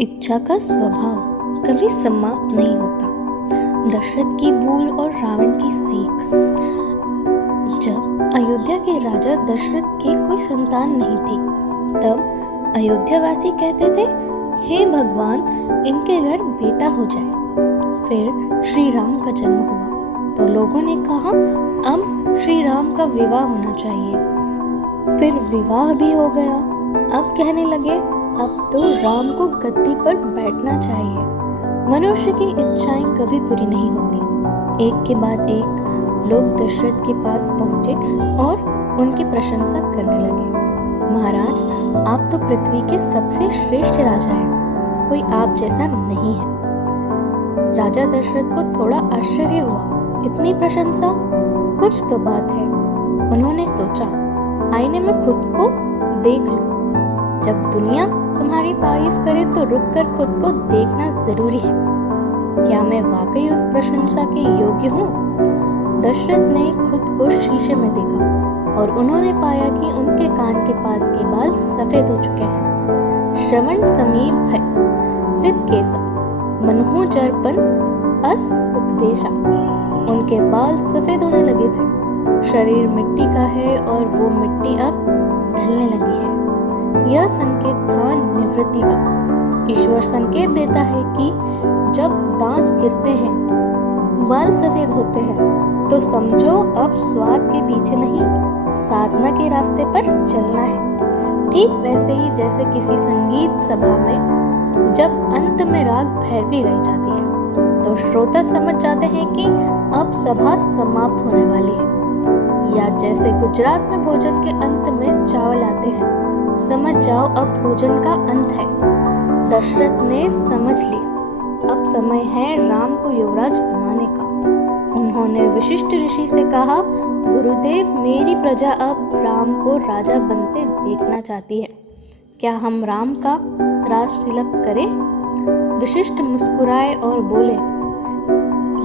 इच्छा का स्वभाव कभी समाप्त नहीं होता। दशरथ की भूल और रावण की सीख। जब अयोध्या के राजा दशरथ की कोई संतान नहीं थी, तब अयोध्यावासी कहते थे, हे भगवान, इनके घर बेटा हो जाए। फिर श्री राम का जन्म हुआ तो लोगों ने कहा, अब श्री राम का विवाह होना चाहिए। फिर विवाह भी हो गया। अब कहने लगे, अब तो राम को गद्दी पर बैठना चाहिए। मनुष्य की इच्छाएं कभी पूरी नहीं होती। एक के बाद एक लोग दशरथ के पास पहुंचे और उनकी प्रशंसा करने लगे। महाराज, आप तो पृथ्वी के सबसे श्रेष्ठ राजा हैं, कोई आप जैसा नहीं है। राजा दशरथ को थोड़ा आश्चर्य हुआ, इतनी प्रशंसा, कुछ तो बात है। उन्होंने सोचा, आईने में खुद को देख लो। जब दुनिया तुम्हारी तारीफ करे तो रुककर खुद को देखना जरूरी है। क्या मैं वाकई उस प्रशंसा के योग्य हूँ? दशरथ ने खुद को शीशे में देखा और उन्होंने पाया कि उनके कान के पास के बाल सफेद हो चुके हैं। श्रवण समीप है, सिद्ध केसा, मनहु जरपन अस उपदेशा। उनके बाल सफेद होने लगे थे। शरीर मिट्टी का है और वो मिट्टी अब ढलने लगी है। यह संकेत था निवृत्ति का। ईश्वर संकेत देता है कि जब दांत गिरते हैं, बाल सफेद होते हैं, तो समझो अब स्वाद के पीछे नहीं, साधना के रास्ते पर चलना है। ठीक वैसे ही जैसे किसी संगीत सभा में जब अंत में राग भैरवी गाई जाती है तो श्रोता समझ जाते हैं कि अब सभा समाप्त होने वाली है। या जैसे गुजरात में भोजन के अंत में चावल आते हैं, समझ जाओ अब भोजन का अंत है। दशरथ ने समझ लिया, अब समय है राम को युवराज बनाने का। उन्होंने वशिष्ठ ऋषि से कहा, गुरुदेव, मेरी प्रजा अब राम को राजा बनते देखना चाहती है। क्या हम राम का राज तिलक करें? वशिष्ठ मुस्कुराए और बोले,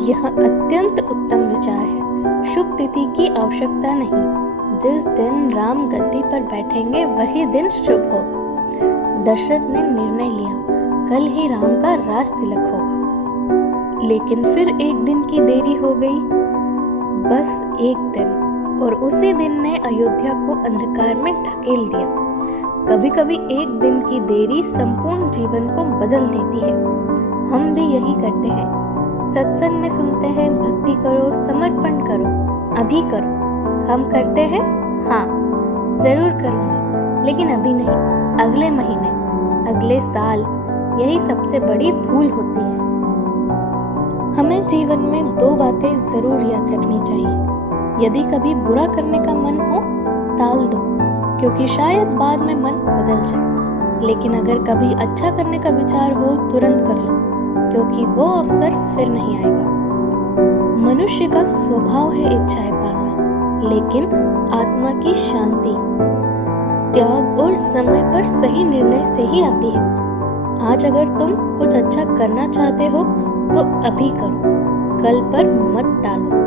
यह अत्यंत उत्तम विचार है। शुभ तिथि की आवश्यकता नहीं। जिस दिन राम गद्दी पर बैठेंगे वही दिन शुभ होगा। दशरथ ने निर्णय लिया, कल ही राम का राज तिलक होगा। लेकिन फिर एक दिन की देरी हो गई, बस एक दिन, और उसी दिन ने अयोध्या को अंधकार में ढकेल दिया। कभी कभी एक दिन की देरी संपूर्ण जीवन को बदल देती है। हम भी यही करते हैं। सत्संग में सुनते हैं, भक्ति करो, समर्पण करो, अभी करो। हम करते हैं, हाँ जरूर करूँगा, लेकिन अभी नहीं, अगले महीने, अगले साल। यही सबसे बड़ी भूल होती है। हमें जीवन में दो बातें जरूर याद रखनी चाहिए। यदि कभी बुरा करने का मन हो, टाल दो, क्योंकि शायद बाद में मन बदल जाए। लेकिन अगर कभी अच्छा करने का विचार हो, तुरंत कर लो, क्योंकि वो अवसर फिर नहीं आएगा। मनुष्य का स्वभाव है इच्छाएं पालना, लेकिन आत्मा की शांति त्याग और समय पर सही निर्णय से ही आती है। आज अगर तुम कुछ अच्छा करना चाहते हो तो अभी करो, कल पर मत टालो।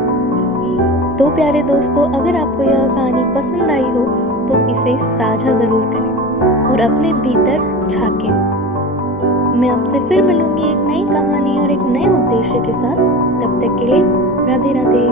तो प्यारे दोस्तों, अगर आपको यह कहानी पसंद आई हो तो इसे साझा जरूर करें और अपने भीतर झांकें। मैं आपसे फिर मिलूंगी एक नई कहानी और एक नए उद्देश्य के साथ। तब तक के लिए राधे राधे।